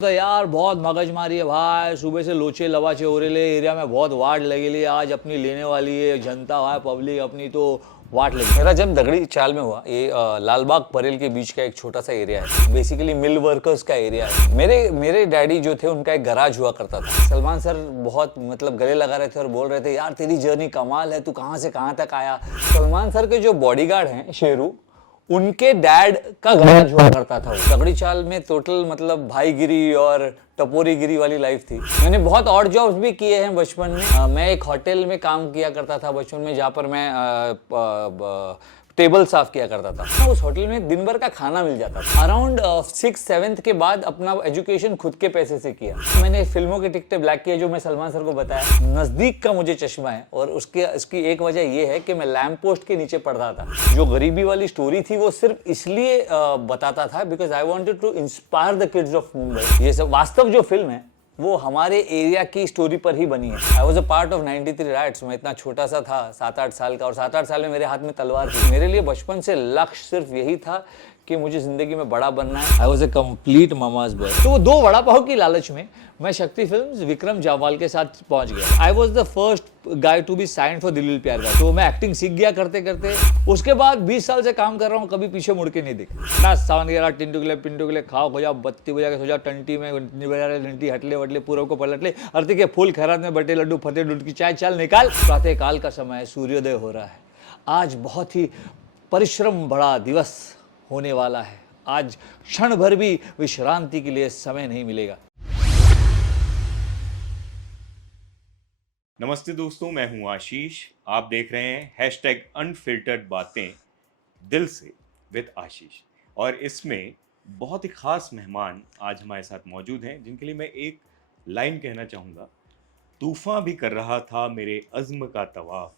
तो यार बहुत मगजमारी है भाई, सुबह से लोचे लवाचे हो रहे एरिया में, बहुत वाट लगेली आज अपनी लेने वाली है जनता है पब्लिक अपनी, तो वाट लगी। मेरा जब दगड़ी चाल में हुआ, ये लालबाग परेल के बीच का एक छोटा सा एरिया है, बेसिकली मिल वर्कर्स का एरिया है। मेरे डैडी जो थे उनका एक गराज हुआ करता था। सलमान सर बहुत मतलब गले लगा रहे थे और बोल रहे थे यार तेरी जर्नी कमाल है, तू कहाँ से कहाँ तक आया। सलमान सर के जो बॉडीगार्ड हैं शेरू, उनके डैड का गराज हुआ करता था। दगड़ी चाल में टोटल मतलब भाईगिरी और टपोरीगिरी वाली लाइफ थी। मैंने बहुत ऑड जॉब्स भी किए हैं बचपन में। मैं एक होटल में काम किया करता था बचपन में, जहाँ पर मैं टेबल साफ किया करता था। उस होटल में दिन भर का खाना मिल जाता था। अराउंड 6-7 के बाद अपना एजुकेशन खुद के पैसे से किया। मैंने फिल्मों की टिकटें ब्लैक किए, जो मैं सलमान सर को बताया। नजदीक का मुझे चश्मा है, और इसकी एक वजह यह है कि मैं लैंप पोस्ट के नीचे पढ़ता था। जो गरीबी वाली स्टोरी थी वो सिर्फ इसलिए बताता था because I wanted to inspire the kids of Mumbai. ये सब वास्तव जो फिल्म है वो हमारे एरिया की स्टोरी पर ही बनी है। आई was a part of 93 rights. मैं इतना छोटा सा था, 7-8 साल का, और 7-8 साल में मेरे हाथ में तलवार थी। मेरे लिए बचपन से लक्ष्य सिर्फ यही था कि मुझे जिंदगी में बड़ा बनना है। I was a complete mama's boy. तो वो 2 वड़ा पाव की लालच में मैं शक्ति फिल्म्स विक्रम जावाल के साथ पहुंच गया। I was the first guy to be signed for Dil Pyaar का। तो मैं एक्टिंग सीख गया करते करते। उसके बाद 20 साल से काम कर रहा हूँ, कभी पीछे मुड़ के नहीं देखा। सावन गिरा टिंटू के लिए पिंटू के लिए खाओ हो जाओ, बत्ती बजा के सो जाओ, टंटी में घंटी हटले वटले पूरब को पलट ले, आरती के फूल खैरात में बटे लड्डू फतेह दूध की चाय, चल निकाल। प्रातः काल का समय है, सूर्योदय हो रहा है। आज बहुत ही परिश्रम बड़ा दिवस होने वाला है। आज क्षण भर भी विश्रांति के लिए समय नहीं मिलेगा। नमस्ते दोस्तों, मैं हूं आशीष। आप देख रहे हैं #अनफिल्टर्ड बातें दिल से विद आशीष। और इसमें बहुत ही खास मेहमान आज हमारे साथ मौजूद हैं, जिनके लिए मैं एक लाइन कहना चाहूँगा। तूफ़ान भी कर रहा था मेरे अज़्म का तवाफ़,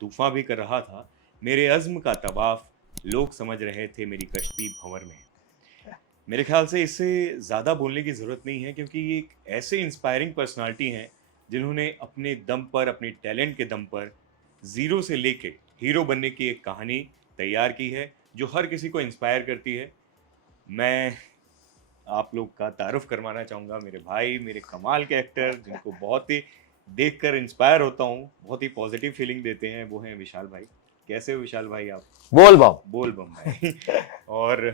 तूफ़ान भी कर रहा था मेरे अज़्म का तवाफ़, लोग समझ रहे थे मेरी कश्ती भंवर में। मेरे ख्याल से इससे ज़्यादा बोलने की ज़रूरत नहीं है, क्योंकि ये एक ऐसे इंस्पायरिंग पर्सनालिटी हैं जिन्होंने अपने दम पर, अपने टैलेंट के दम पर, ज़ीरो से लेके हीरो बनने की एक कहानी तैयार की है, जो हर किसी को इंस्पायर करती है। मैं आप लोग का तारुफ करवाना चाहूँगा मेरे भाई, मेरे कमाल के एक्टर, जिनको बहुत ही देखकर इंस्पायर होता हूँ, बहुत ही पॉजिटिव फीलिंग देते हैं। वो हैं विशाल भाई। कैसे हो विशाल भाई आप? बोल बम भाई। और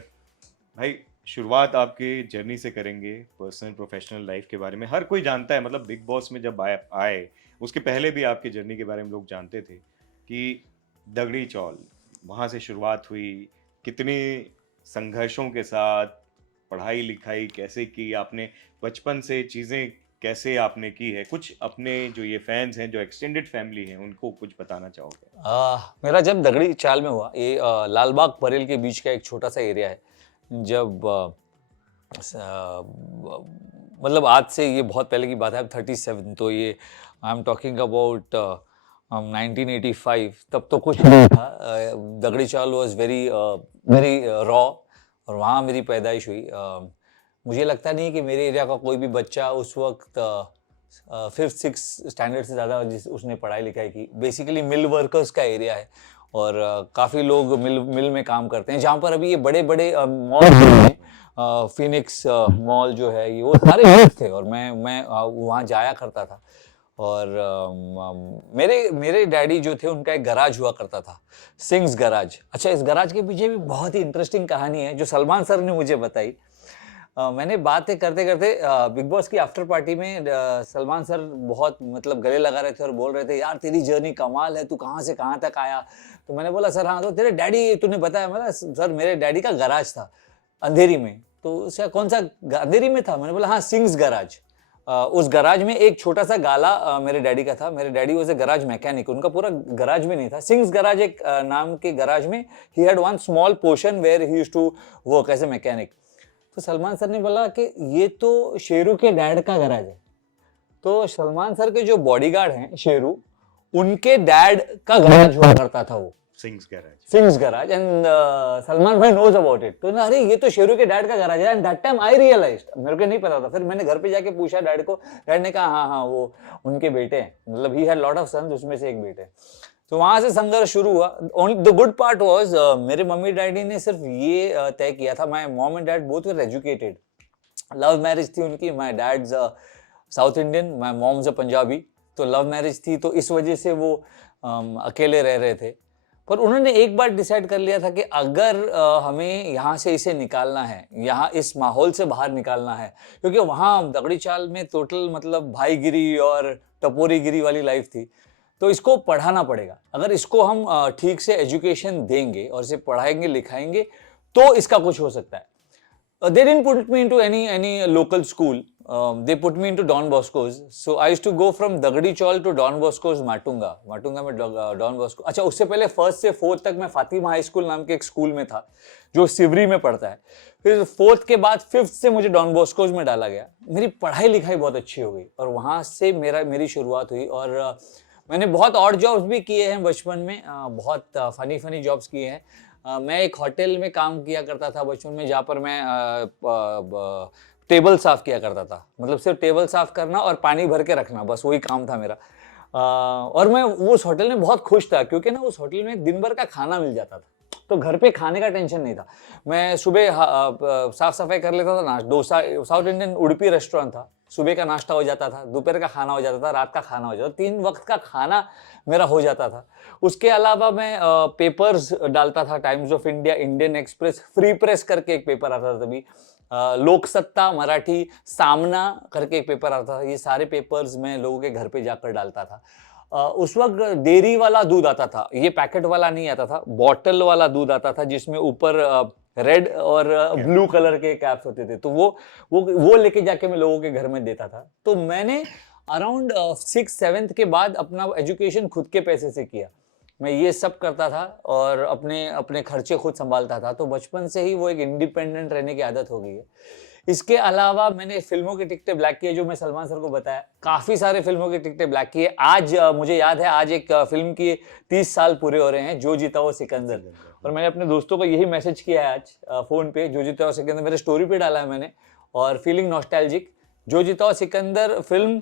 भाई, शुरुआत आपके जर्नी से करेंगे, पर्सनल प्रोफेशनल लाइफ के बारे में। हर कोई जानता है, मतलब बिग बॉस में जब आए उसके पहले भी आपकी जर्नी के बारे में लोग जानते थे कि दगड़ी चौल, वहाँ से शुरुआत हुई, कितनी संघर्षों के साथ पढ़ाई लिखाई कैसे की आपने, बचपन से चीज़ें कैसे आपने की है। कुछ अपने जो ये फैंस हैं, जो एक्सटेंडेड फैमिली हैं, उनको कुछ बताना चाहोगे? मेरा जब दगड़ी चाल में हुआ, ये लालबाग परेल के बीच का एक छोटा सा एरिया है। जब मतलब आज से ये बहुत पहले की बात है, 37, तो ये आई एम टॉकिंग अबाउट 1985। तब तो कुछ नहीं था। दगड़ी चाल वॉज वेरी वेरी रॉ, और वहाँ मेरी पैदाइश हुई। मुझे लगता नहीं कि मेरे एरिया का कोई भी बच्चा उस वक्त 5th-6th स्टैंडर्ड से ज़्यादा उसने पढ़ाई लिखाई की। बेसिकली मिल वर्कर्स का एरिया है, और काफ़ी लोग मिल में काम करते हैं। जहाँ पर अभी ये बड़े बड़े मॉल हैं, फिनिक्स मॉल जो है, ये वो सारे मिल थे, और मैं वहाँ जाया करता था। और मेरे डैडी जो थे उनका एक गराज हुआ करता था, सिंग्स गराज। अच्छा, इस गराज के पीछे भी बहुत ही इंटरेस्टिंग कहानी है जो सलमान सर ने मुझे बताई। मैंने बातें करते करते बिग बॉस की आफ्टर पार्टी में सलमान सर बहुत मतलब गले लगा रहे थे और बोल रहे थे यार तेरी जर्नी कमाल है, तू कहाँ से कहाँ तक आया। तो मैंने बोला सर हाँ, तो तेरे डैडी, तूने बताया। मतलब सर मेरे डैडी का गराज था अंधेरी में। तो सर कौन सा अंधेरी में था? मैंने बोला हाँ, सिंग्स गराज। उस गराज में एक छोटा सा गाला मेरे डैडी का था। मेरे daddy was a garage mechanic. उनका पूरा गराज भी नहीं था। सिंग्स गराज एक नाम के गराज में he had one small portion where he used to work as a mechanic. तो सलमान सर ने बोला कि ये तो शेरू के डैड का गराज है। तो सलमान सर के जो बॉडीगार्ड हैं शेरू, उनके डैड का गराज हुआ करता था वो, सिंग्स गराज। एंड सलमान भाई नोज अबाउट इट। तो ना, अरे ये तो शेरू के डैड का गराज है। And that time I realized, मेरे को नहीं पता था। फिर मैंने घर पे जाके पूछा डैड को, डैड ने कहा हाँ हाँ वो उनके बेटे हैं, मतलब he had lot of sons, उसमें से एक बेटे। तो वहां से संघर्ष शुरू हुआ। द गुड पार्ट वाज मेरे मम्मी डैडी ने सिर्फ ये तय किया था, my mom and dad both were educated, love marriage थी उनकी, my dad's South Indian, my mom's a Punjabi, तो लव मैरिज थी, तो इस वजह से वो अकेले रह रहे थे। पर उन्होंने एक बार डिसाइड कर लिया था कि अगर हमें यहाँ से इसे निकालना है, यहाँ इस माहौल से बाहर निकालना है, क्योंकि वहाँ दगड़ी चाल में टोटल मतलब भाईगिरी और टपोरीगिरी वाली लाइफ थी, तो इसको पढ़ाना पड़ेगा। अगर इसको हम ठीक से एजुकेशन देंगे और इसे पढ़ाएंगे लिखाएंगे तो इसका कुछ हो सकता है। They didn't put me into any local school. They put me into Don Bosco's. So I used to go from Dagadi Chawl to Don Bosco's Matunga. Matunga में Don Bosco. अच्छा, उससे पहले 1st से 4th तक मैं Fatima high school नाम के एक स्कूल में था जो सिवरी में पढ़ता है। फिर 4th के बाद 5th से मुझे डॉन बॉस्कोज में डाला गया। मेरी पढ़ाई लिखाई बहुत अच्छी हो गई और वहाँ से मेरी शुरुआत हुई। और मैंने बहुत और जॉब्स भी किए हैं बचपन में, बहुत फनी जॉब्स किए हैं। मैं एक होटल में काम किया करता था बचपन में, जहाँ पर मैं टेबल साफ किया करता था। मतलब सिर्फ टेबल साफ करना और पानी भर के रखना, बस वही काम था मेरा। और मैं उस होटल में बहुत खुश था क्योंकि ना उस होटल में दिन भर का खाना मिल जाता था, तो घर पे खाने का टेंशन नहीं था। मैं सुबह साफ सफाई कर लेता था, dosa, south Indian Udupi restaurant था, सुबह का नाश्ता हो जाता था, दोपहर का खाना हो जाता था, रात का खाना हो जाता था, 3 वक्त का खाना मेरा हो जाता था। उसके अलावा मैं पेपर्स डालता था, times of India, Indian express, free press करके एक पेपर आता था तभी, लोक सत्ता मराठी, सामना करके एक पेपर आता था। ये सारे पेपर्स मैं लोगों के घर पे जाकर डालता था। उस वक्त डेयरी वाला दूध आता था, ये पैकेट वाला नहीं आता था, बॉटल वाला दूध आता था जिसमें ऊपर रेड और ब्लू कलर के कैप्स होते थे, तो वो लेके जाके मैं लोगों के घर में देता था। तो मैंने अराउंड 6th-7th के बाद अपना एजुकेशन खुद के पैसे से किया। मैं ये सब करता था और अपने खर्चे खुद संभालता था, तो बचपन से ही वो एक इंडिपेंडेंट रहने की आदत हो गई है। इसके अलावा मैंने फिल्मों की टिकटें ब्लैक की है, जो मैं सलमान सर को बताया, काफ़ी सारे फिल्मों की टिकटें ब्लैक की है। आज मुझे याद है, आज एक फिल्म की 30 साल पूरे हो रहे हैं, जो जीता वो सिकंदर। और मैंने अपने दोस्तों को यही मैसेज किया है आज फ़ोन पे, जो जीता वो सिकंदर मेरे स्टोरी पे डाला है मैंने, और फीलिंग नॉस्टैल्जिक। जो जीता वो सिकंदर फिल्म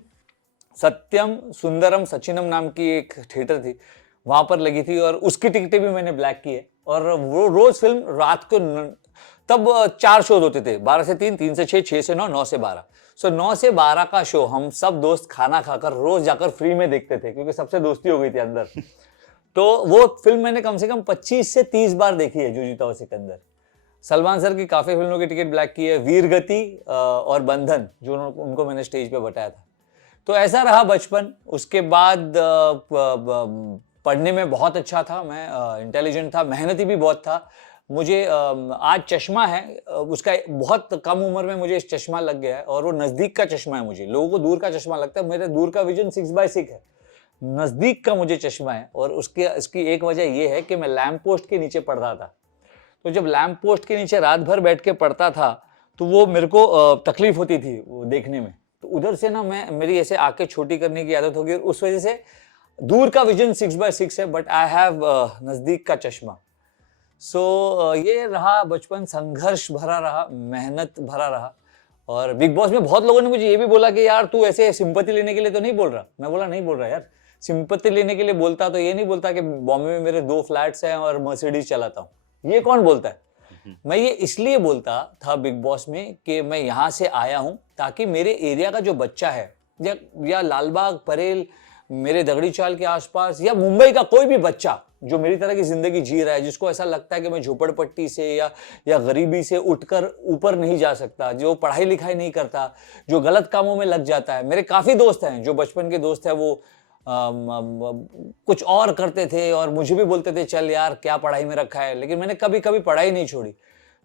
सत्यम सुंदरम सचिनम नाम की एक थिएटर थी, वहां पर लगी थी और उसकी टिकटें भी मैंने ब्लैक की है। और वो रोज फिल्म रात को तब 4 शो होते थे, 12 से 3, 3 से 6, 6 से 9, 9 से 12। सो 9 से 12 का शो हम सब दोस्त खाना खाकर रोज जाकर फ्री में देखते थे, क्योंकि सबसे दोस्ती हो गई थी अंदर। तो वो फिल्म मैंने कम से कम 25 से 30 बार देखी है, जो जीता वो सिकंदर। सलमान सर की काफी फिल्मों की टिकट ब्लैक की है, वीरगति और बंधन, जो उनको मैंने स्टेज पे बताया था। तो ऐसा रहा बचपन। उसके बाद पढ़ने में बहुत अच्छा था मैं, इंटेलिजेंट था, मेहनती भी बहुत था। मुझे आज चश्मा है, उसका बहुत कम उम्र में मुझे चश्मा लग गया है, और वो नज़दीक का चश्मा है। मुझे लोगों को दूर का चश्मा लगता है, मेरे दूर का विजन 6/6 है, नज़दीक का मुझे चश्मा है। और इसकी एक वजह ये है कि मैं लैंप पोस्ट के नीचे पढ़ रहा था। तो जब लैंप पोस्ट के नीचे रात भर बैठ के पढ़ता था, तो वो मेरे को तकलीफ होती थी वो देखने में। तो उधर से ना मेरी ऐसे आंखें छोटी करने की आदत हो गई, और उस वजह से दूर का विजन 6/6 है, बट आई हैव नज़दीक का चश्मा। सो ये रहा बचपन, संघर्ष भरा रहा, मेहनत भरा रहा। और बिग बॉस में बहुत लोगों ने मुझे ये भी बोला कि यार तू ऐसे सिंपैथी लेने के लिए तो नहीं बोल रहा। मैं बोला नहीं बोल रहा यार, सिंपैथी लेने के लिए बोलता तो ये नहीं बोलता कि बॉम्बे में मेरे 2 फ्लैट्स हैं और मर्सिडीज चलाता हूँ। ये कौन बोलता है? मैं ये इसलिए बोलता था बिग बॉस में कि मैं यहाँ से आया हूँ ताकि मेरे एरिया का जो बच्चा है, या लालबाग, परेल, मेरे दगड़ी चाल के आसपास, या मुंबई का कोई भी बच्चा जो मेरी तरह की जिंदगी जी रहा है, जिसको ऐसा लगता है कि मैं झोपड़पट्टी से या गरीबी से उठकर ऊपर नहीं जा सकता, जो पढ़ाई लिखाई नहीं करता, जो गलत कामों में लग जाता है। मेरे काफी दोस्त हैं जो बचपन के दोस्त हैं, वो कुछ और करते थे और मुझे भी बोलते थे चल यार क्या पढ़ाई में रखा है, लेकिन मैंने कभी कभी पढ़ाई नहीं छोड़ी।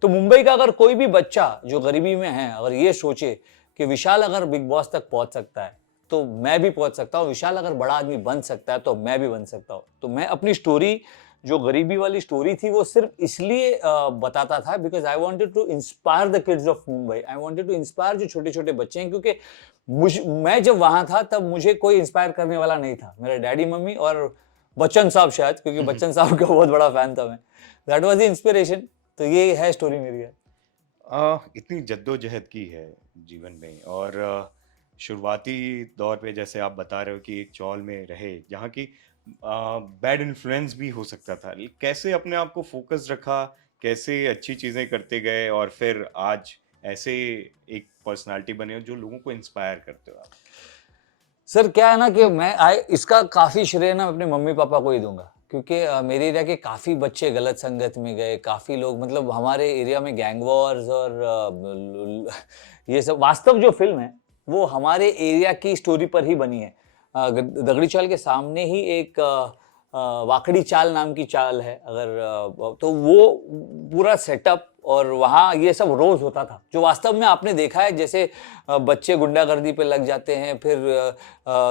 तो मुंबई का अगर कोई भी बच्चा जो गरीबी में है, अगर ये सोचे कि विशाल अगर बिग बॉस तक पहुंच सकता है तो मैं भी पहुंच सकता हूँ, विशाल अगर बड़ा आदमी बन सकता है तो मैं भी बन सकता हूँ। तो मैं अपनी स्टोरी, जो गरीबी वाली स्टोरी थी, वो सिर्फ इसलिए बताता था because I wanted to inspire the kids of Mumbai. I wanted to inspire जो छोटे छोटे बच्चे हैं, क्योंकि मैं जब वहां था तब मुझे कोई इंस्पायर करने वाला नहीं था। मेरे डैडी मम्मी और बच्चन साहब शायद, क्योंकि बच्चन साहब का बहुत बड़ा फैन था मैं। That was the inspiration. तो ये है स्टोरी मेरी। इतनी जद्दोजहद की है जीवन में, और शुरुआती दौर पे जैसे आप बता रहे हो कि एक चौल में रहे जहाँ की बैड इन्फ्लुएंस भी हो सकता था, कैसे अपने आप को फोकस रखा, कैसे अच्छी चीज़ें करते गए और फिर आज ऐसे एक पर्सनालिटी बने हो जो लोगों को इंस्पायर करते हो आप? सर क्या है ना कि इसका काफ़ी श्रेय ना अपने मम्मी पापा को ही दूंगा, क्योंकि मेरे एरिया के काफ़ी बच्चे गलत संगत में गए, काफ़ी लोग, मतलब हमारे एरिया में गैंग वॉर्स और ये सब, वास्तव जो फिल्म है वो हमारे एरिया की स्टोरी पर ही बनी है। दगड़ी चाल के सामने ही एक वाकड़ी चाल नाम की चाल है, अगर तो वो पूरा सेटअप और वहाँ ये सब रोज होता था, जो वास्तव में आपने देखा है। जैसे बच्चे गुंडागर्दी पे लग जाते हैं, फिर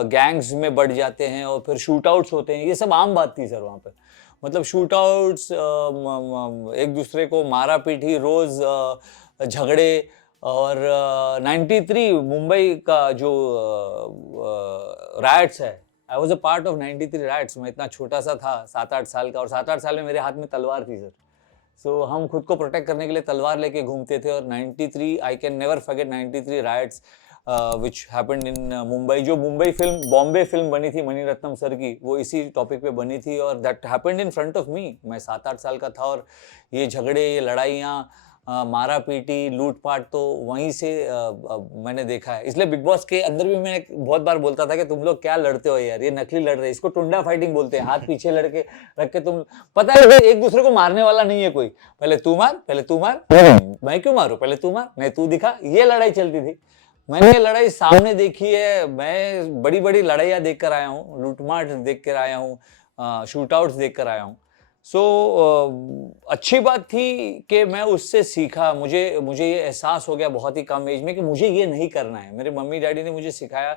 गैंग्स में बढ़ जाते हैं और फिर शूट आउट्स होते हैं, ये सब आम बात थी सर वहाँ पे। मतलब शूट आउट्स, एक दूसरे को मारा पीटी रोज, झगड़े। और 93 मुंबई का जो राइट्स है, आई was a part of 93 rights. मैं इतना छोटा सा था, 7-8 साल का, और 7-8 साल में मेरे हाथ में तलवार थी सर। सो हम खुद को प्रोटेक्ट करने के लिए तलवार लेके घूमते थे। और 93, I can never forget 93 rights which happened in Mumbai. जो मुंबई फिल्म, बॉम्बे फिल्म बनी थी मणिरत्नम सर की, वो इसी टॉपिक पे बनी थी, और that happened in front of me. मैं 7-8 साल का था, और ये झगड़े, ये लड़ाइयाँ, मारा पीटी, लूटपाट तो वहीं से मैंने देखा है। इसलिए बिग बॉस के अंदर भी मैं बहुत बार बोलता था कि तुम लोग क्या लड़ते हो यार, ये नकली लड़ रहे हैं, इसको टुंडा फाइटिंग बोलते हैं। हाथ पीछे लड़के रख के तुम, पता है एक दूसरे को मारने वाला नहीं है कोई, पहले तू मार, पहले तू मार, मैं क्यों मारूं, पहले तू मार, नहीं तू दिखा, ये लड़ाई चलती थी। मैंने ये लड़ाई सामने देखी है, मैं बड़ी बड़ी लड़ाइयाँ देख कर आया हूँ, लूटमाट देख कर आया हूँ, शूट आउट्स देख कर आया हूँ। सो अच्छी बात थी कि मैं उससे सीखा। मुझे ये एहसास हो गया बहुत ही कम एज में कि मुझे ये नहीं करना है। मेरे मम्मी डैडी ने मुझे सिखाया,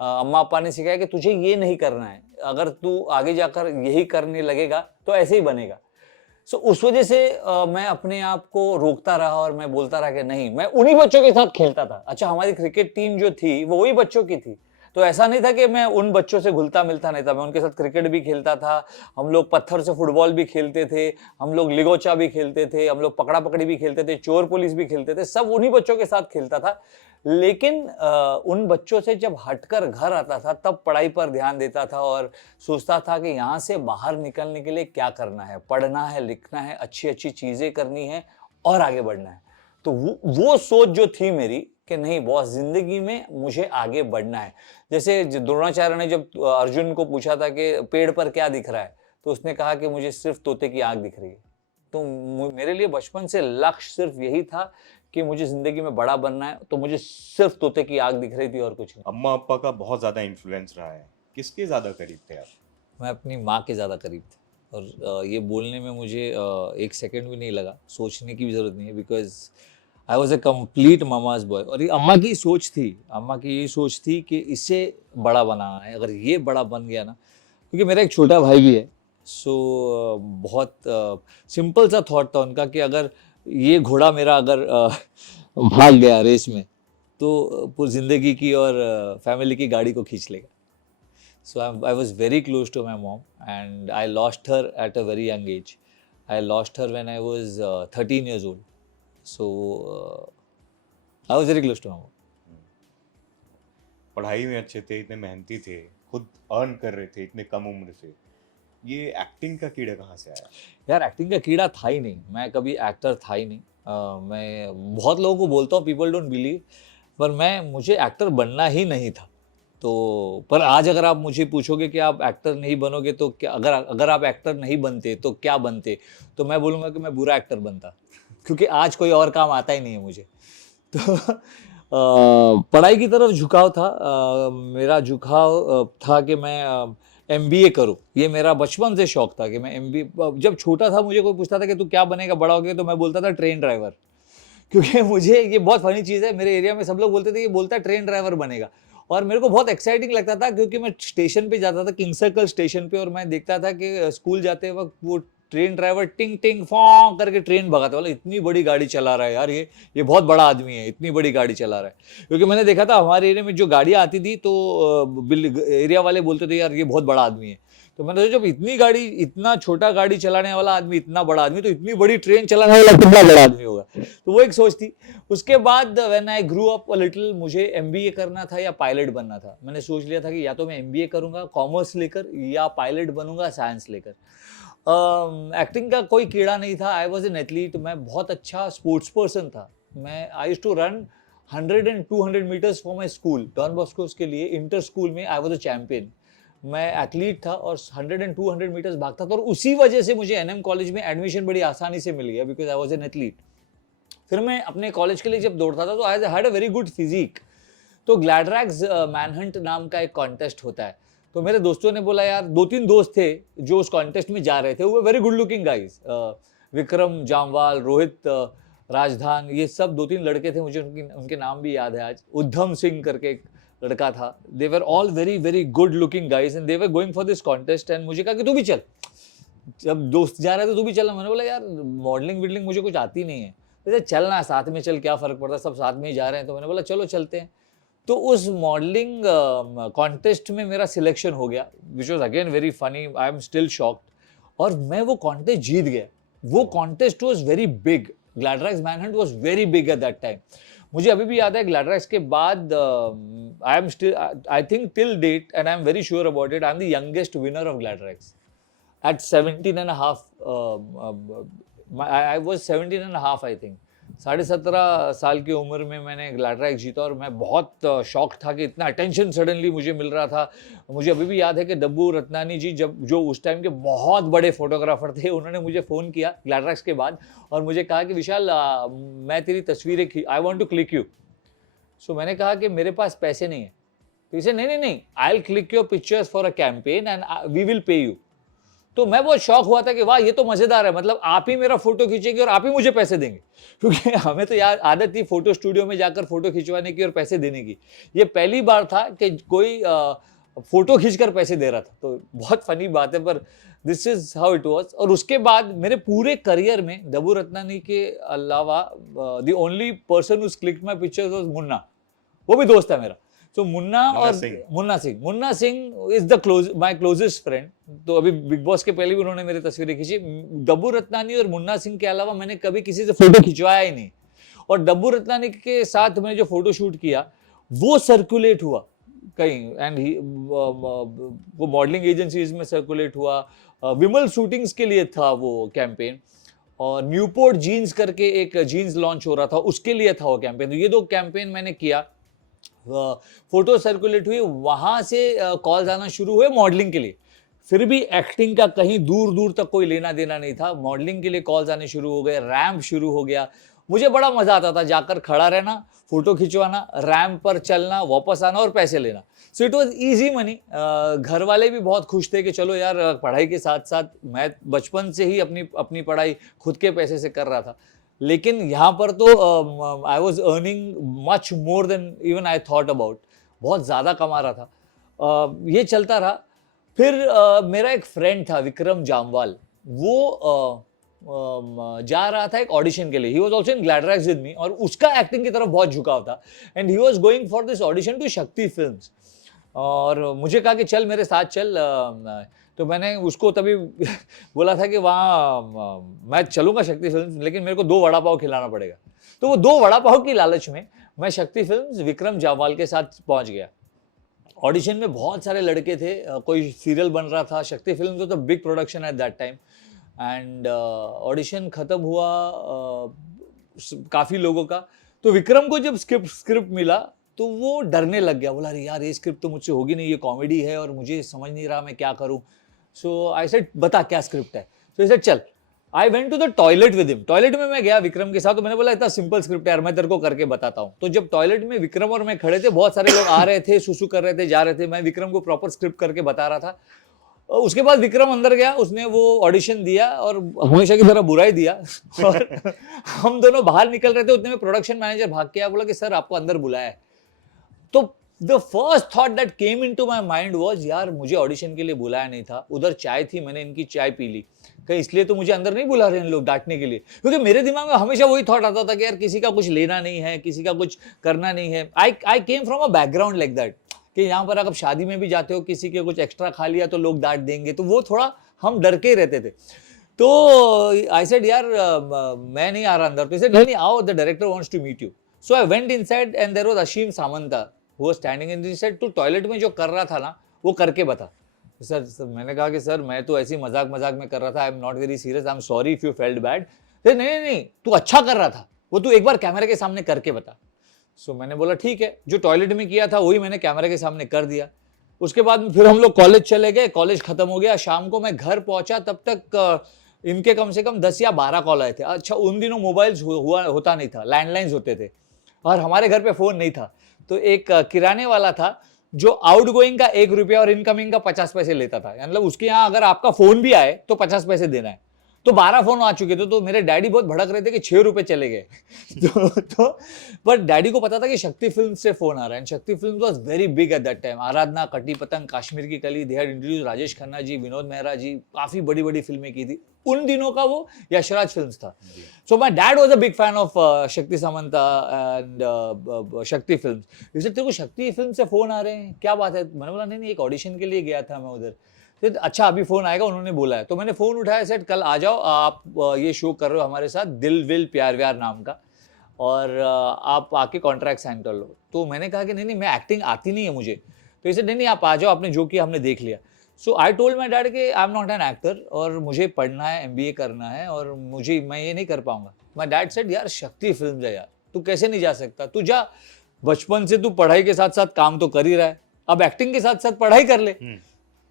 अम्मा पापा ने सिखाया कि तुझे ये नहीं करना है, अगर तू आगे जाकर यही करने लगेगा तो ऐसे ही बनेगा। सो उस वजह से मैं अपने आप को रोकता रहा, और मैं बोलता रहा कि नहीं, मैं उन्हीं बच्चों के साथ खेलता था। अच्छा, हमारी क्रिकेट टीम जो थी वो वही बच्चों की थी, तो ऐसा नहीं था कि मैं उन बच्चों से घुलता मिलता नहीं था। मैं उनके साथ क्रिकेट भी खेलता था, हम लोग पत्थर से फुटबॉल भी खेलते थे, हम लोग लिगोचा भी खेलते थे, हम लोग पकड़ा पकड़ी भी खेलते थे, चोर पुलिस भी खेलते थे, सब उन्हीं बच्चों के साथ खेलता था। लेकिन उन बच्चों से जब हटकर घर आता था तब पढ़ाई पर ध्यान देता था, और सोचता था कि यहाँ से बाहर निकलने के लिए क्या करना है, पढ़ना है, लिखना है, अच्छी अच्छी चीजें करनी है और आगे बढ़ना है। तो वो सोच जो थी मेरी कि नहीं बॉस, जिंदगी में मुझे आगे बढ़ना है। जैसे द्रोणाचार्य ने जब अर्जुन को पूछा था कि पेड़ पर क्या दिख रहा है, तो उसने कहा कि मुझे सिर्फ तोते की आंख दिख रही है। तो मेरे लिए बचपन से लक्ष्य सिर्फ यही था कि मुझे जिंदगी में बड़ा बनना है, तो मुझे सिर्फ तोते की आंख दिख रही थी और कुछ नहीं। अम्मा पापा का बहुत ज्यादा इन्फ्लुएंस रहा है, किसके ज्यादा करीब थे आप? मैं अपनी माँ के ज़्यादा करीब था, और ये बोलने में मुझे एक सेकंड भी नहीं लगा, सोचने की भी ज़रूरत नहीं है, because I was A complete mama's boy. और ये अम्मा की सोच थी, अम्मा की ये सोच थी कि इससे बड़ा बनाना है, अगर ये बड़ा बन गया ना, क्योंकि मेरा एक छोटा भाई भी है। सो बहुत सिंपल सा थॉट था उनका कि अगर ये घोड़ा मेरा अगर भाग गया रेस में, तो पूरी ज़िंदगी की और फैमिली की गाड़ी को खींच लेगा। So I was very close to my mom, and I lost her at a very young age. I lost her when I was 13 years old. So I was very close to my mom. पढ़ाई में अच्छे थे, इतने मेहनती थे, खुद earn कर रहे थे इतने कम उम्र से, ये एक्टिंग का कीड़ा कहाँ से आया? यार एक्टिंग का कीड़ा था ही नहीं, मैं कभी एक्टर था ही नहीं। मैं बहुत लोगों को बोलता हूँ, पीपल डोंट बिलीव, पर मुझे एक्टर बनना ही नहीं था। तो पर आज अगर आप मुझे पूछोगे कि आप एक्टर नहीं बनोगे तो क्या, अगर आप एक्टर नहीं बनते तो क्या बनते, तो मैं बोलूँगा कि मैं बुरा एक्टर बनता, क्योंकि आज कोई और काम आता ही नहीं है मुझे। तो पढ़ाई की तरफ झुकाव था, मेरा झुकाव था कि मैं MBA करूँ। ये मेरा बचपन से शौक था कि मैं MBA, जब छोटा था मुझे कोई पूछता था कि तू क्या बनेगा बड़ा हो गया, तो मैं बोलता था ट्रेन ड्राइवर। क्योंकि मुझे ये बहुत फनी चीज़ है, मेरे एरिया में सब लोग बोलते थे ये बोलता है ट्रेन ड्राइवर बनेगा, और मेरे को बहुत एक्साइटिंग लगता था, क्योंकि मैं स्टेशन पे जाता था, किंग सर्कल स्टेशन पे, और मैं देखता था कि स्कूल जाते वक्त वो ट्रेन ड्राइवर टिंग टिंग फॉन्ग करके ट्रेन भगाता, वाला इतनी बड़ी गाड़ी चला रहा है यार, ये बहुत बड़ा आदमी है, इतनी बड़ी गाड़ी चला रहा है। क्योंकि मैंने देखा था हमारे एरिया में जो गाड़ियाँ आती थी तो एरिया वाले बोलते थे यार ये बहुत बड़ा आदमी है। तो मैंने सोचा जब इतनी गाड़ी, इतना छोटा गाड़ी चलाने वाला आदमी इतना बड़ा आदमी, तो इतनी बड़ी ट्रेन चलाने वाला कितना बड़ा आदमी होगा। तो वो एक सोच थी। उसके बाद when I grew up a little, मुझे MBA करना था या पायलट बनना था। मैंने सोच लिया था कि या तो मैं MBA करूंगा कॉमर्स लेकर, या पायलट बनूंगा साइंस लेकर। एक्टिंग का कोई कीड़ा नहीं था। आई वॉज एन एथलीट, मैं बहुत अच्छा स्पोर्ट्स पर्सन था, मैं I used to run 100 and 200 metres for my school, Don Bosco के लिए इंटर स्कूल में आई वॉज अ चैंपियन। मैं एथलीट था और 100 and 200 मीटर्स भागता था, और उसी वजह से मुझे एनएम कॉलेज में एडमिशन बड़ी आसानी से मिल गया, because I was an athlete. फिर मैं अपने कॉलेज के लिए जब दौड़ता था तो I had a very good physique. तो ग्लैडरैक्स मैनहंट नाम का एक कॉन्टेस्ट होता है, तो मेरे दोस्तों ने बोला यार, 2-3 दोस्त थे जो उस कॉन्टेस्ट में जा रहे थे, वो very good looking guys, Vikram Jamwal, Rohit Rajdhan, ये सब 2-3 लड़के थे, मुझे उनके नाम भी याद है आज। उद्धम सिंह करके एक लड़का था, they were all very very good looking guys and they were going for this contest. And मुझे कहा कि तू भी चल, जब दोस्त जा रहे थे तू भी चलना। मैंने बोला यार मॉडलिंग वीडलिंग मुझे कुछ आती नहीं है, वैसे चलना साथ में, चल क्या फर्क पड़ता है, सब साथ में ही जा रहे हैं। तो मैंने बोला चलो चलते हैं। तो उस मॉडलिंग कॉन्टेस्ट में मेरा सिलेक्शन हो गया, which was again very funny, I am still shocked, और मैं वो कॉन्टेस्ट जीत गया। वो contest was very big, Gladrags Manhunt was very big at that time. मुझे अभी भी याद है ग्लैडरैक्स के बाद I am still, I think till date, and I am very sure about it, I am the youngest winner of Gladrags at 17 and a half. I was 17 and a half, I think. 17.5 साल की उम्र में मैंने ग्लैडरैक्स जीता, और मैं बहुत shock था कि इतना अटेंशन सडनली मुझे मिल रहा था। मुझे अभी भी याद है कि डब्बू रत्नानी जी, जब जो उस टाइम के बहुत बड़े फोटोग्राफर थे, उन्होंने मुझे फ़ोन किया ग्लैडरैक्स के बाद और मुझे कहा कि विशाल मैं तेरी तस्वीरें, I want to click you. So मैंने कहा कि मेरे पास पैसे नहीं है। तो इसे नहीं, I will click your pictures for a campaign and we will pay you. तो मैं बहुत शौक हुआ था कि वाह ये तो मजेदार है, मतलब आप ही मेरा फोटो खींचेंगे और आप ही मुझे पैसे देंगे, क्योंकि हमें तो यार आदत थी फोटो स्टूडियो में जाकर फोटो खिंचवाने की और पैसे देने की। ये पहली बार था कि कोई फोटो खींचकर पैसे दे रहा था, तो बहुत फनी बात है, पर this is how it was. और उसके बाद मेरे पूरे करियर में डब्बू रत्नानी के अलावा the only person who clicked my pictures was Munna, वो भी दोस्त है मेरा। तो मुन्ना और Munna Singh is the my closest friend. तो अभी बिग बॉस के पहले भी उन्होंने मेरी तस्वीरें खींची। डब्बू रत्नानी और मुन्ना सिंह के अलावा मैंने कभी किसी से फोटो खिंचवाया ही नहीं, और डब्बू रत्नानी के साथ मैंने जो फोटो शूट किया वो सर्कुलेट हुआ कहीं, एंड वो मॉडलिंग एजेंसीज में सर्कुलेट हुआ। विमल शूटिंग्स के लिए था वो कैंपेन, और न्यूपोर्ट जीन्स करके एक जीन्स लॉन्च हो रहा था, उसके लिए था वो कैंपेन। तो ये 2 कैंपेन मैंने किया, फोटो सर्कुलेट हुई, वहां से कॉल्स आना शुरू हुए मॉडलिंग के लिए। फिर भी एक्टिंग का कहीं दूर दूर तक कोई लेना देना नहीं था, मॉडलिंग के लिए कॉल्स आने शुरू हो गए, रैम्प शुरू हो गया। मुझे बड़ा मजा आता था जाकर खड़ा रहना, फोटो खिंचवाना, रैम्प पर चलना, वापस आना और पैसे लेना। So it was easy money. घर वाले भी बहुत खुश थे कि चलो यार, पढ़ाई के साथ साथ, मैं बचपन से ही अपनी पढ़ाई खुद के पैसे से कर रहा था, लेकिन यहाँ पर तो I was earning much more than even I thought about, बहुत ज़्यादा कमा रहा था। ये चलता रहा। फिर मेरा एक फ्रेंड था विक्रम जामवाल, वो जा रहा था एक ऑडिशन के लिए, he was also in Gladrags with me, और उसका एक्टिंग की तरफ बहुत झुकाव था, and he was going for this audition to Shakti films. और मुझे कहा कि चल मेरे साथ चल, तो मैंने उसको तभी बोला था कि वहाँ मैं चलूंगा शक्ति फिल्म्स, लेकिन मेरे को 2 वड़ा पाव खिलाना पड़ेगा। तो वो 2 वड़ा पाव की लालच में मैं शक्ति फिल्म्स विक्रम जामवाल के साथ पहुंच गया। ऑडिशन में बहुत सारे लड़के थे, कोई सीरियल बन रहा था, शक्ति फिल्म्स तो big production at that time, and audition खत्म हुआ काफ़ी लोगों का। तो विक्रम को जब स्क्रिप्ट मिला तो वो डरने लग गया, बोला अरे यार ये स्क्रिप्ट तो मुझसे होगी नहीं, ये कॉमेडी है और मुझे समझ नहीं रहा मैं क्या करूं। सो आई सेड बता क्या स्क्रिप्ट है। सो आई सेड चल। I went to the toilet with him. Toilet में मैं गया विक्रम के साथ, तो मैंने बोला इतना सिंपल स्क्रिप्ट है यार, मैं तेरे को करके बताता हूँ। तो जब टॉयलेट में विक्रम और मैं खड़े थे, बहुत सारे लोग आ रहे थे, सुसु कर रहे थे, जा रहे थे, मैं विक्रम को प्रॉपर स्क्रिप्ट करके बता रहा था। उसके बाद विक्रम अंदर गया, उसने वो ऑडिशन दिया और हमेशा की तरह बुरा ही दिया और हम दोनों बाहर निकल रहे थे, उतने में प्रोडक्शन मैनेजर भाग के आया, बोला कि सर आपको अंदर बुलाया है। तो the first thought that came into my mind was यार मुझे ऑडिशन के लिए बुलाया नहीं था, उधर चाय थी, मैंने इनकी चाय पी ली, कहीं इसलिए तो मुझे अंदर नहीं बुला रहे हैं लोग डांटने के लिए। क्योंकि मेरे दिमाग में हमेशा वही थॉट आता था कि यार किसी का कुछ लेना नहीं है, किसी का कुछ करना नहीं है। I came from a background like that कि यहाँ पर आप शादी में भी जाते हो, किसी के कुछ एक्स्ट्रा खा लिया तो लोग डांट देंगे, तो वो थोड़ा हम डर के ही रहते थे। तो आई सेड यार मैं नहीं आ रहा अंदर। तो नहीं आओ, the director wants to meet you. So I went inside and there was Ashim Samanta वो स्टैंडिंग इन दिस साइड। तो टॉयलेट में जो कर रहा था ना वो करके बता। सर मैंने कहा कि सर मैं तो ऐसी मजाक में कर रहा था, I am not very serious, I am sorry if you felt bad. नहीं तू अच्छा कर रहा था, वो तू एक बार कैमरे के सामने करके बता। सो मैंने बोला ठीक है, जो टॉयलेट में किया था वही मैंने कैमरे के सामने कर दिया। उसके बाद फिर हम लोग कॉलेज चले गए, कॉलेज खत्म हो गया, शाम को मैं घर पहुंचा, तब तक इनके कम से कम 10 या 12 कॉल आए थे। अच्छा, उन दिनों मोबाइल्स होता नहीं था, लैंडलाइंस होते थे और हमारे घर पे फोन नहीं था। तो एक किराने वाला था जो आउटगोइंग का 1 रुपया और इनकमिंग का 50 पैसे लेता था। मतलब उसके यहाँ अगर आपका फोन भी आए तो 50 पैसे देना है। तो 12 फोन आ चुके थे, तो मेरे डैडी बहुत भड़क रहे थे कि 6 रुपए चले गए। तो बट डैडी को पता था कि शक्ति फिल्म से फोन आ रहा है। Shakti film was very big at that time. Aradhana, Kati Patang, Kashmir Ki Kali, they had introduce Rajesh Khanna ji, Vinod Mehra ji, काफी बड़ी बड़ी फिल्में की थी। उन दिनों का वो यशराज फिल्म्स था। So my dad was a big fan of शक्ति सामंता एंड शक्ति फिल्म्स। इसे तेरे को शक्ति फिल्म से फोन आ रहे हैं, क्या बात है? मैंने बोला नहीं, एक ऑडिशन के लिए गया था मैं उधर। तो अच्छा, अभी फोन आएगा, उन्होंने बोला है। तो मैंने फोन उठाया, सेट कल आ जाओ, आप ये शो कर रहे हो हमारे साथ, दिल विल प्यार व्यार नाम का, और आप आके कॉन्ट्रैक्ट साइन कर लो। तो मैंने कहा कि नहीं नहीं, मैं एक्टिंग आती नहीं है मुझे। तो इसे नहीं नहीं, आप आ जाओ, आपने जो किया हमने देख लिया। सो आई टोल्ड माई डैड कि I am not an actor और मुझे पढ़ना है, MBA करना है और मैं ये नहीं कर पाऊंगा। माई डैड सेड यार शक्ति फिल्म है यार, तू कैसे नहीं जा सकता? तू जा, बचपन से तू पढ़ाई के साथ साथ काम तो कर ही रहा है, अब एक्टिंग के साथ साथ पढ़ाई कर ले।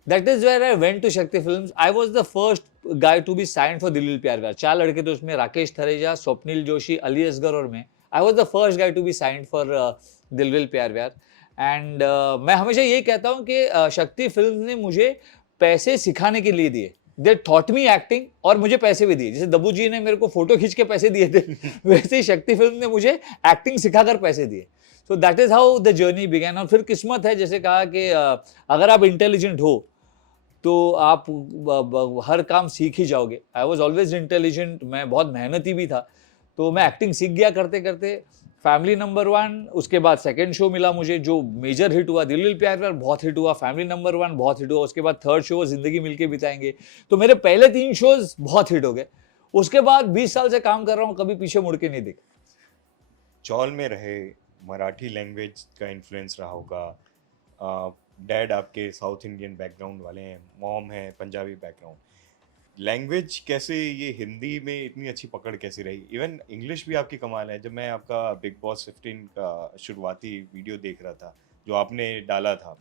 That is where I went to Shakti Films. I was the first guy to be signed for Dil Vil Pyar Vyar. 4 लड़के थे उसमें, राकेश थरेजा, स्वप्निल जोशी, अली असगर और मैं। I was the first guy to be signed for Dil Vil Pyar Vyar. And मैं हमेशा ये कहता हूँ कि शक्ति फिल्म्स ने मुझे पैसे सिखाने के लिए दिए। They taught me acting और मुझे पैसे भी दिए। जैसे दब्बू जी ने मेरे को फोटो खींच के पैसे दिए थे, वैसे ही शक्ति फिल्म ने मुझे एक्टिंग सिखाकर पैसे दिए। So that is how the journey began. और फिर किस्मत है, जैसे कहा कि अगर आप इंटेलिजेंट हो तो आप हर काम सीख ही जाओगे। आई वॉज ऑलवेज इंटेलिजेंट, मैं बहुत मेहनती भी था, तो मैं एक्टिंग सीख गया करते करते। फैमिली नंबर 1, उसके बाद सेकंड शो मिला मुझे जो मेजर हिट हुआ, दिल विल प्यार व्यार बहुत हिट हुआ, फैमिली नंबर 1 बहुत हिट हुआ, उसके बाद थर्ड शो जिंदगी मिलके बिताएंगे। तो मेरे पहले 3 शोज बहुत हिट हो गए। उसके बाद 20 साल से काम कर रहा हूँ, कभी पीछे मुड़ के नहीं देखा। चौल में रहे, मराठी लैंग्वेज का इन्फ्लुएंस रहा होगा। डैड आपके साउथ इंडियन बैकग्राउंड वाले हैं, मॉम है पंजाबी बैकग्राउंड। लैंग्वेज कैसे ये हिंदी में इतनी अच्छी पकड़ कैसे रही? इवन इंग्लिश भी आपकी कमाल है। जब मैं आपका बिग बॉस 15 का शुरुआती वीडियो देख रहा था जो आपने डाला था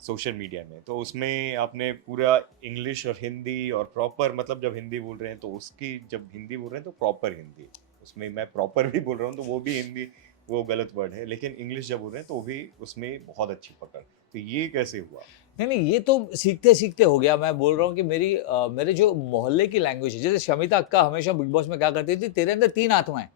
सोशल मीडिया में, तो उसमें आपने पूरा इंग्लिश और हिंदी और प्रॉपर, मतलब जब हिंदी बोल रहे हैं तो उसकी, जब हिंदी बोल रहे हैं तो प्रॉपर हिंदी, उसमें मैं प्रॉपर भी बोल रहा हूँ तो वो भी हिंदी, वो गलत वर्ड है, लेकिन इंग्लिश जब बोल रहे हैं तो वो भी उसमें बहुत अच्छी पकड़। तो ये कैसे हुआ? नहीं, ये तो सीखते सीखते हो गया। मैं बोल रहा हूँ कि मेरे जो मोहल्ले की लैंग्वेज है, जैसे शमिता अक्का हमेशा बिग बॉस में क्या करती थी, तेरे अंदर 3 आत्माएं।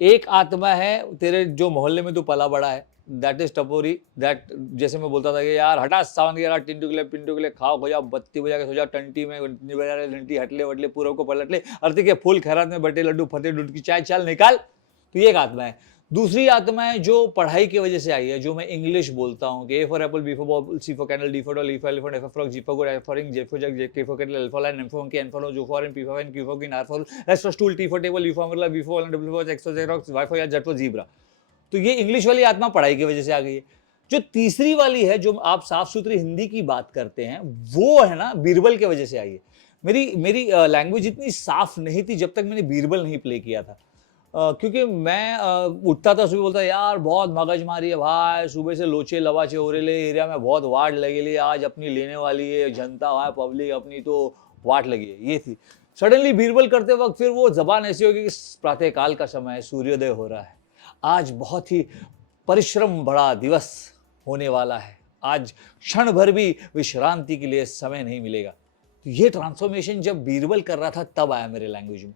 एक आत्मा है तेरे जो मोहल्ले में तू पला बड़ा है, दैट इज टपोरी। दैट जैसे मैं बोलता था कि यार हटा सावन के यार, टिंटू के लिए खाओ खो जाओ, बत्ती बजा के सो जाओ, टंटी में बजा रहे घंटी, हटले वटले पूरब को पलट ले, आरती के फूल खैरात में बटे लड्डू फतेह डुट की चाय चाल निकाल। तो ये एक आत्मा है। दूसरी आत्मा है जो पढ़ाई की वजह से आई है, जो मैं इंग्लिश बोलता हूँ कि A for apple, B for ball, C for candle, D for doll, E for elephant, F for frog, G for good, F for ring, J for jug, J K for cattle, L for lion, M for monkey, N for जो for in, P for N, Q for queen, R for S for stool, T for table, U for umbrella, V for violin, W for X for xerox, Y for यार, Z for zebra. तो ये English वाली आत्मा पढ़ाई की वजह से आ गई है। जो तीसरी वाली है, जो आप साफ सुथरी हिंदी की बात करते हैं, वो है ना बीरबल की वजह से आई है। मेरी लैंग्वेज इतनी साफ नहीं थी जब तक मैंने बीरबल नहीं प्ले किया था। क्योंकि मैं उठता था सुबह, बोलता यार बहुत मगज मारी है भाई, सुबह से लोचे लवाचे हो रहे, एरिया में बहुत वाट लगेली, आज अपनी लेने वाली है, जनता है पब्लिक अपनी तो वाट लगी है, ये थी। सडनली बीरबल करते वक्त फिर वो जबान ऐसी होगी कि प्रातःकाल का समय है, सूर्योदय हो रहा है, आज बहुत ही परिश्रम बड़ा दिवस होने वाला है, आज क्षण भर भी विश्रांति के लिए समय नहीं मिलेगा। तो ये ट्रांसफॉर्मेशन जब बीरबल कर रहा था तब आया मेरे लैंग्वेज में।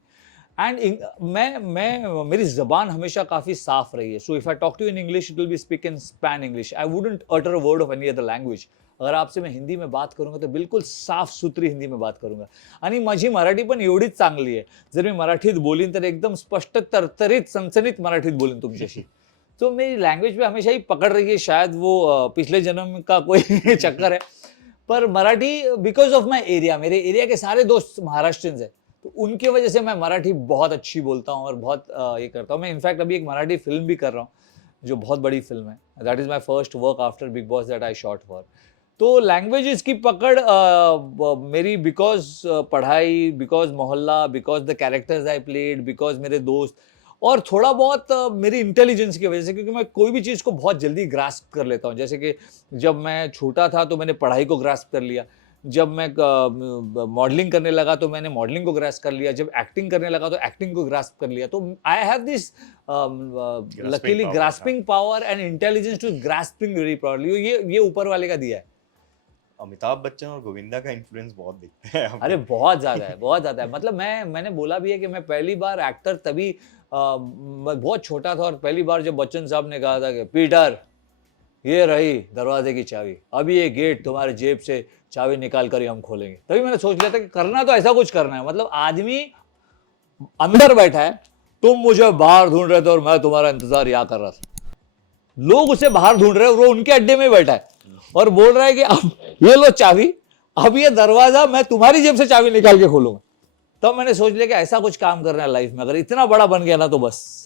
एंड मैं मेरी जबान हमेशा काफ़ी साफ रही है। So if I talk to in English, it will be speak in span English, I wouldn't utter a word of any other language. अगर आपसे मैं हिंदी में बात करूंगा तो बिलकुल साफ सुथरी हिंदी में बात करूंगा। आणि माझी मराठी पण एवढीच चांगली आहे, जर मी मराठीत बोलीन तर एकदम स्पष्ट तरतरीत सनसनीत मराठीत बोलीन तुमच्याशी। तो मेरी लैंग्वेज पे हमेशा ही पकड़ रही है, शायद वो पिछले जन्म का कोई चक्कर है। पर Marathi because of my area, मेरे एरिया के सारे दोस्त महाराष्ट्रियंस है, तो उनकी वजह से मैं मराठी बहुत अच्छी बोलता हूँ और बहुत ये करता हूँ। मैं इनफैक्ट अभी एक मराठी फिल्म भी कर रहा हूँ जो बहुत बड़ी फिल्म है। That is my first work after big boss that I shot for. तो लैंग्वेजेस की पकड़ मेरी बिकॉज पढ़ाई, बिकॉज मोहल्ला, because the characters I played, because मेरे दोस्त, और थोड़ा बहुत मेरी इंटेलिजेंस की वजह से, क्योंकि मैं कोई भी चीज़ को बहुत जल्दी ग्रास्प कर लेता हूँ। जैसे कि जब मैं छोटा था तो मैंने पढ़ाई को ग्रास्प कर लिया, जब मैं मॉडलिंग करने लगा तो मैंने मॉडलिंग को ग्रास्प कर लिया, जब एक्टिंग करने लगा तो एक्टिंग को ग्रास्प कर लिया। तो I have this luckily power, grasping power and intelligence to grasping very properly. ये ऊपर वाले का दिया है। अमिताभ बच्चन और गोविंदा का इन्फ्लुएंस बहुत दिखता है अरे हमें। बहुत ज्यादा है, बहुत ज्यादा है। मतलब मैंने बोला भी है कि मैं पहली बार एक्टर तभी मैं बहुत छोटा था, और पहली बार जब बच्चन साहब ने कहा था कि पीटर ये रही दरवाजे की चाबी, अभी ये गेट तुम्हारे जेब से चाबी निकाल कर ही हम खोलेंगे, तभी मैंने सोच लिया था कि करना तो ऐसा कुछ करना है। मतलब आदमी अंदर बैठा है, तुम मुझे बाहर ढूंढ रहे थे और मैं तुम्हारा इंतजार यहाँ कर रहा था। लोग उसे बाहर ढूंढ रहे हैं, वो उनके अड्डे में ही बैठा है और बोल रहा है कि अब ये लो चाबी, अब ये दरवाजा मैं तुम्हारी जेब से चाबी निकाल के खोलूंगा। तब मैंने सोच लिया कि ऐसा कुछ काम करना है लाइफ में, अगर इतना बड़ा बन गया ना तो बस।